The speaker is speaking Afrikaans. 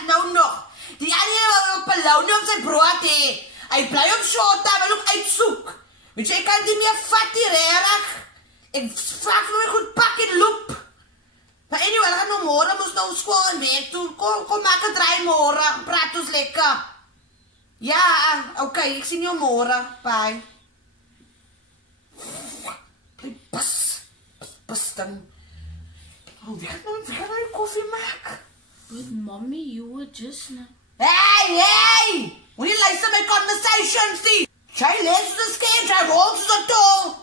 vat nou nog. Die ander op Palau nie op sy brood hê. Hy bly op Shota, wil ook uitsoek. Weet jy, kan die meer vat die rarig. Ek vraag nou goed pak en loop. Maar anyway, hulle gaan nou môre moes nou skool en werk toe. Kom maak 'n draai môre. Praat ons lekker. Ja, okay, ek sien jou môre. Bye. Pas dan. Oh, wie gaat nou koffie maken? But mommy, you were just now. Hey! Will you listen to my conversation, see? Try less to the stage, I roll to the door.